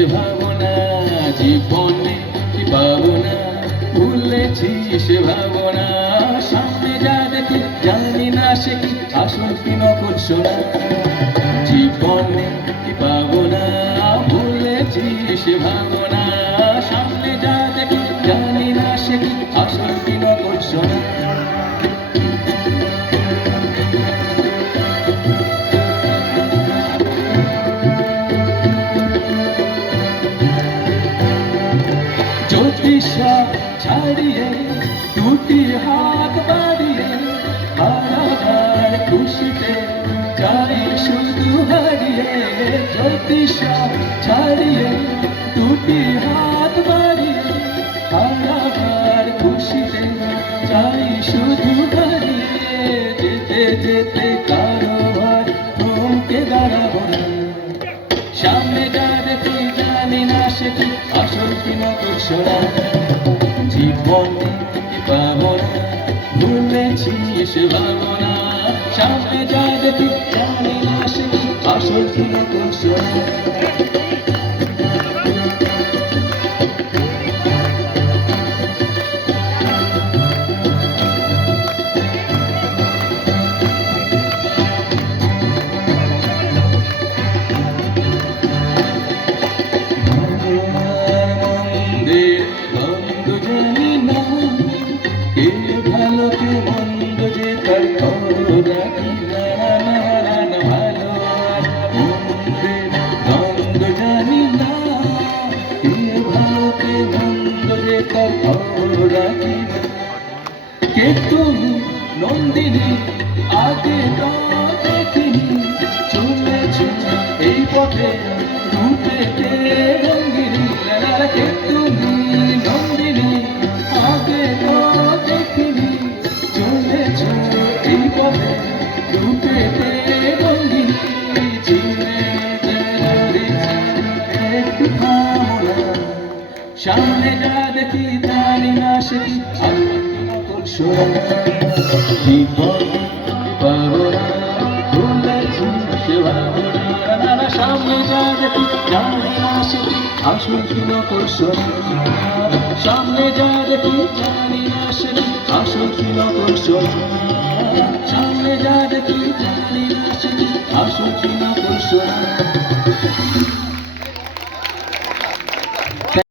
সে ভাবনা জীবনে কি পাবো না, ভুলেছি সে ভাবনা। সামনে যা দেখি জানি না সে কি আসল কি নকল সোনা, জীবনে কি পাবো না, ভুলেছি সে ভাবনা। সামনে যা দেখি জানি না সে কি আসল কি নকল সোনা। জ্যোতিষা ছাড়িয়ে দুটি হাত বাড়িয়ে হারাবার খুশিতে চাই শুধু হারিয়ে। জ্যোতিষা ছাড়িয়ে দুটি হাত বাড়িয়ে হারাবার খুশিতে চাই শুধু হারিয়ে। যেতে যেতে কারো ভয় থমকে দাঁড়াবো না, সামনে যা দেখি জানি না সে কি আসল কি নকল সোনা, জীবনে কি পাবো না, ভুলেছি সে ভাবনা। সামনে যা দেখি জানি না সে কি আসল কি নকল সোনা। ভালো কে মন্দ যে তার খবর রাখি না, ভালো আর মন্দের দ্বন্দ্ব জানি না। কে ভালো কে মন্দ যে তার খবর রাখি না। কে তুমি নন্দিনী আগে তো দেখিনি, চলেছ এই পথে রূপে কে রঙ্গিনী। কে তুমি নন্দিনী আগে তো দেখিনি, চলেছ এই পথে রূপে কে রঙ্গিনী। চিনে একটু থামো না, সামনে যা দেখি জানি না সে কি আসল কি নকল সোনা, জীবন পাবো না, ভুলেছি সে ভাবনা। সামনে যা দেখি জানি না সে কি আসল কি নকল সোনা, সামনে যা দেখি জানি না সে কি আসল কি নকল সোনা, সামনে যা দেখি জানি না সে কি আসল কি নকল সোনা।